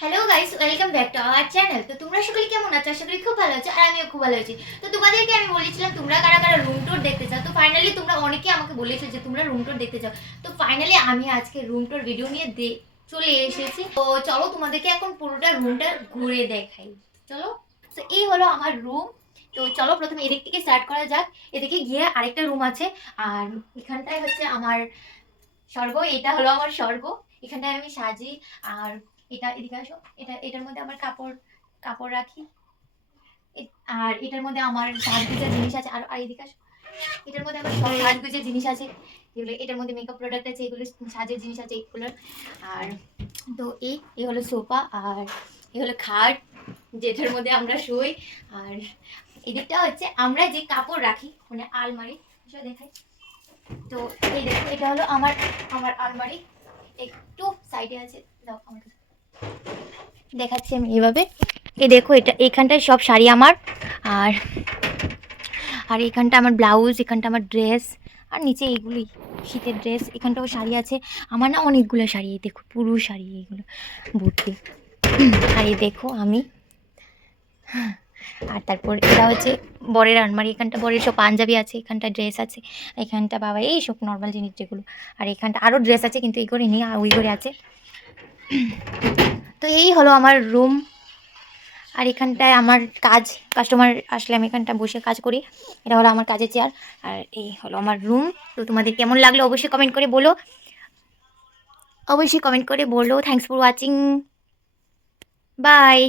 Hello guys, welcome back to our channel. তো তোমরা সকলে কেমন আছো? আশা করি খুব ভালো আছো, আর আমিও খুব ভালো আছি। তো তোমাদেরকে আমি বলেছিলাম তোমরা কারা কারা রুম ট্যুর দেখতে চাও। তো ফাইনালি তোমরা অনেকে আমাকে বলেছো যে তোমরা রুম ট্যুর দেখতে চাও। তো ফাইনালি আমি আজকে রুম ট্যুর ভিডিও নিয়ে চলে এসেছি। তো চলো তোমাদেরকে এখন পুরোটা রুমটা ঘুরে দেখাই। চলো। তো এই হলো আমার রুম। তো চলো প্রথমে এদিক থেকে স্টার্ট করা যাক। এদিকে গিয়ে আরেকটা রুম আছে, আর এখানটায় হচ্ছে আমার স্বর্গ। এটা হলো আমার স্বর্গ। এখানটায় আমি সাজি। আর এটা এদিকে আসো, এটার মধ্যে আমার কাপড় কাপড় রাখি। আর এটার মধ্যে আমার সাজগোজের জিনিস আছে। আর আর এদিকে আসো, এটার মধ্যে আমার সব সাজগোজের জিনিস আছে। এগুলো এটার মধ্যে মেকআপ প্রোডাক্ট আছে, এগুলো সাজের জিনিস আছে এগুলো। আর তো এই হলো সোফা, আর এই হলো খাট যেটার মধ্যে আমরা শুই। আর এদিকটা হচ্ছে আমরা যে কাপড় রাখি, মানে আলমারি। দেখাই। তো এই দেখো, এটা হলো আমার আমার আলমারি। একটু সাইডে আছে, দাও আমার কাছে। দেখাচ্ছি আমি এইভাবে। এই দেখো, এটা এখানটায় সব শাড়ি আমার। আর আর এখানটা আমার ব্লাউজ, এখানটা আমার ড্রেস। আর নিচে এইগুলোই শীতের ড্রেস। এখানটাও শাড়ি আছে আমার, না অনেকগুলো শাড়ি। এই দেখো পুরো শাড়ি এইগুলো ভর্তি। আর এই দেখো আমি। আর তারপর এটা হচ্ছে বরের আলমারি। এখানটা বরের সব পাঞ্জাবি আছে, এখানটা ড্রেস আছে, এখানটা বাবা এই সব নর্মাল জিনিস যেগুলো। আর এখানটা আরও ড্রেস আছে, কিন্তু এই করে নেই, আর ওই করে আছে। তো এই হলো আমার রুম। আর এখানটায় আমার কাস্টমার আসলে আমি এখানটা বসে কাজ করি। এটা হলো আমার কাজের চেয়ার। আর এই হলো আমার রুম। তো তোমাদের কেমন লাগলো অবশ্যই কমেন্ট করে বলো। Thanks for watching. বাই।